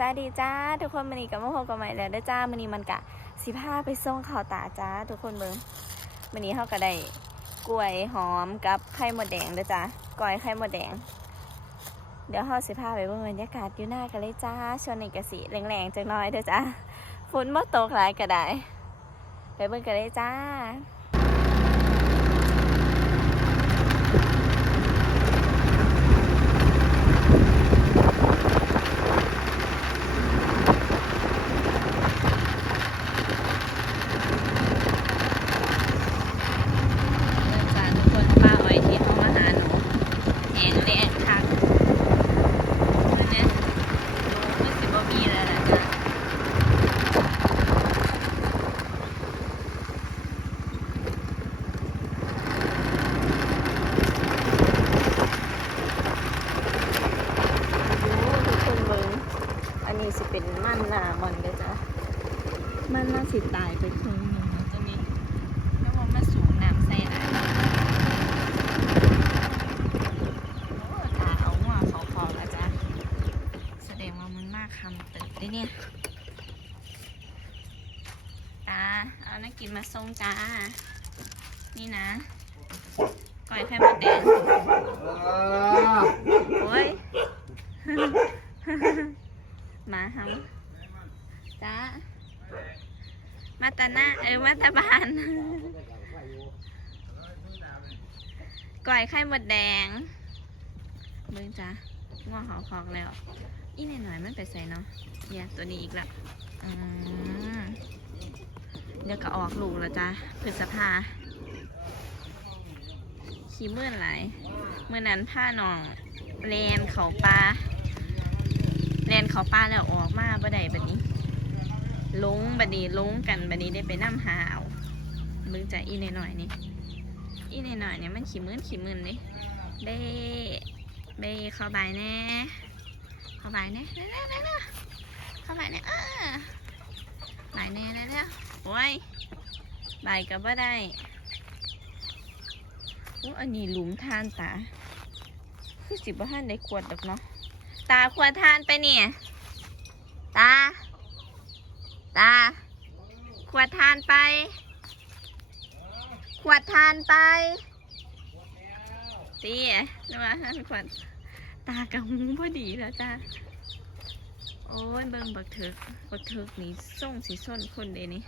สวัสดีจ้าทุกคนมันนี้กับมาพบกับใหม่แล้วด้จ้ามันนี้มันกะสิพาไปส่งข่าวตาจ้าทุกคนเบิ่งมันนี้เขาก็ได้กล้วยหอมกับไข่หมดแดงด้จ้ากล้วยไข่หมดแดง เดี๋ยวเขาสิพาไปเบิ่งบรรยากาศอยู่หน้ากันเลยจ้าชวนี้กะสิแรงๆจังน้อยเด้จ้าฝนบ่ตกหลายก็ได้ไปเบิ่งกันเลยจ้า เดินสายทุกคนป้าอ้อยที่เข้ามาหาหนูแหงแรงคักนั่นเนี่ยหนูคือสิบ่มีแล้วล่ะจ้ะโอ้ทุกคนเบิ่งอันนี้สิเป็นมัน หนามันเด้อจ้ะมันน่าสิตายไปครึ่งหนึงแล้วตัวนี้แล้วมันมาสูงน้ำใส่หลายโอ้ตาเอาหัวเขาคอแล้วจ้ะแสดงว่ามันมากคำตึกได้เนี่ยตาเอานักกินมาส่งจ้า นี่นะก่อยไข่มดแดงโอ้ย หมาหำ จ้ามาตาหน้าเออมาตาบานก่อยไข่หมดแดงเบิ่งจ้ะง่วงหอคอกแล้ว อีหน่อยๆมันไปใส่เนาะเดี๋ยตัวนี้อีกละเดี๋ยวก็ออกลูกแล้วจ้ะพฤษภาขี้เมื่อนไหลเมื่อนั้นผ้าหนองแลนเขาปลาแลนเขาปลาแล้วออกมาบ่ได้บัดนี้ ลงบัดนี้ลงกันบัดนี้ได้ไปน้ำหาเอาเบิ่งจ้ะอีหน่อยๆนี่อีหน่อยๆเนี่ยมันขี้มื่นขี้มื่นนี่เบ้เบ้เข้าบายแน่เข้าบายแน่เร็วๆเร็วๆเข้าบายแน่เออบายแน่เร็วๆโอ้ยบายกับว่าได้โอ้อันนี้หลุมทานตาคือสิบ่ทันได้ขวดดอกเนาะตาขวดทานไปเนี่ยตา ตา ขวดทานไป ขวดทานไปตีนึกว่าท่านขวดตากับหูพอดีแล้วจ้าโอ้ยเบิ่งบักเถิกบักเถิกนี่ส่งสีส้นคนเดนี่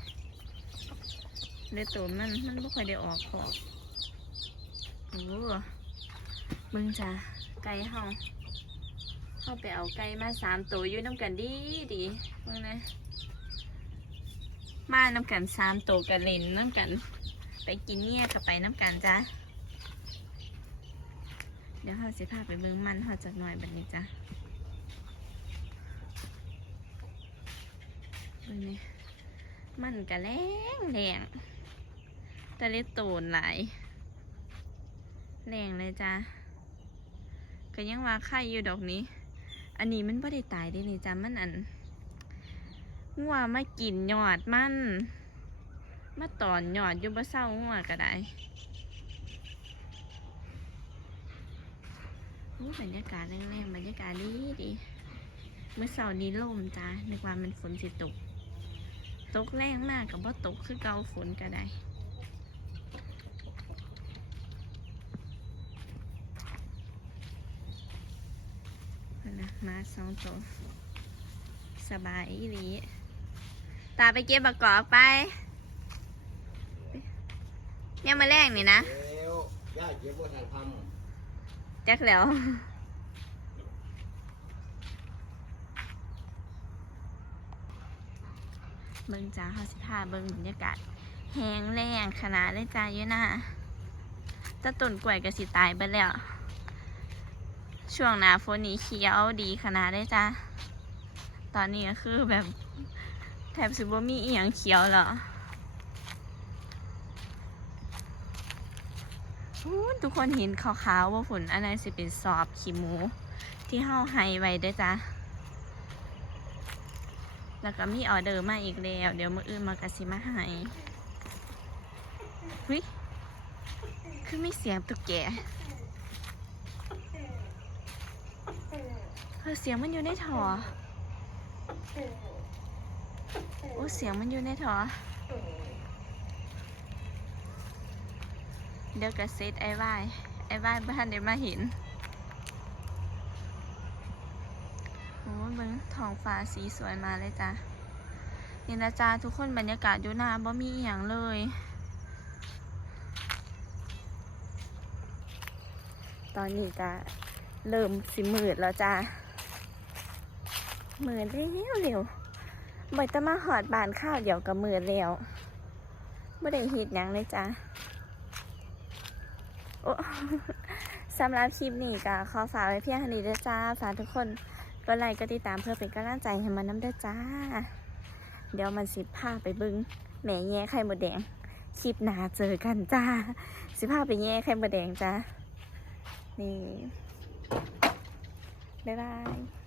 เลยตัวมันมันไม่ค่อยได้ออกขอกโอ้เบิ่งจ้าไก่เฮาเข้าไปเอาไก่มาสามตัวอยู่น้ำกันดีดีเบิ่งนะ มาน้ำกันสามตัวกันเล่นน้ำกัน ไปกินเนี่ยกับไปน้ำกันจ้ะเดี๋ยวเราสิพาไปเบิ่งมันเขาจากหน่อยแบบนี้จ้ะเบิ่งนี่มันกะแรงแรงต่เล็ดโตนหลายแรงเลยจ้ะก็ยังว่าไข่อยู่ดอกนี้ อันนี้มันไม่ได้ตายเด้นี่จ้ะมันอัน งัวมากินยอดมัน มาตอนยอดอยู่บ่เศร้างัวก็ได้อู้บรรยากาศแรงๆบรรยากาศดีดีเมื่อเสาร์นี้ลมจ้าในึกว่ามันฝนสิตก ตกแรงมากกับว่าตกคือเกาฝนก็ได้นะมาสองตัวสบายอีหลี ตาไปเก็บบักกอกไป เนี่ยมาแรกนี่นะเร็วย่าเจ็บปวดทางพังจักแล้ว เบิ่งจ้าเขาสิพาเบิ่งบรรยากาศแห้งแรงขนาดเลยจ้าอยู่น่ะแตะต้นกล้วยก็สิตายไปแล้ว ช่วงหน้าฝนนี้เขียวดีขนาดเลยจ้าตอนนี้ก็คือแบบ แทบสิบ่มีอีหยังเขียวแล้วอู้ทุกคนเห็นขาวๆว่าฝนอันนั้นสิเป็นสอบขี้หมู ที่เฮาให้ไว้ด้วยจ้ะแล้วก็มีออเดอร์มาอีกแล้ว เดี๋ยวมืออื่นมากระสิมาให้เฮ้ยคือไม่เสียงตุ๊กแกเออเสียงมันอยู่ในท่อ โอ้เสียงมันอยู่ในถอเดี๋ยวกระเซ็ตไอ้วายไอ้วายบ้านเดี๋ยวมาเห็นโอ้เบิ้งท้องฟ้าสีสวยมาเลยจ้ะนี่นะจ้าทุกคนบรรยากาศอยู่หน้าบ่มีอย่างเลยตอนนี้ก็เริ่มสิมืดแล้วจ้ามืดเร็วเร็ว บ่จะมาหอดบานข้าวเดี๋ยวกับมืดแล้วไม่ได้เฮ็ดหยังเลยจ้าโอ้สำหรับคลิปนี้ก็ขอฝากไว้เพียงเท่านี้ด้อจ้า ฝากทุกคนก็ไลค์ก็ติดตามเพื่อเป็นกำลังใจให้มันน้ำด้อจ้า เดี๋ยวมันสิพาไปบึงแหม่แย่ไข่หมดแดง คลิปหน้าเจอกันจ้า สิพาไปแย่ไข่หมดแดงจ้า นี่ บ๊ายบาย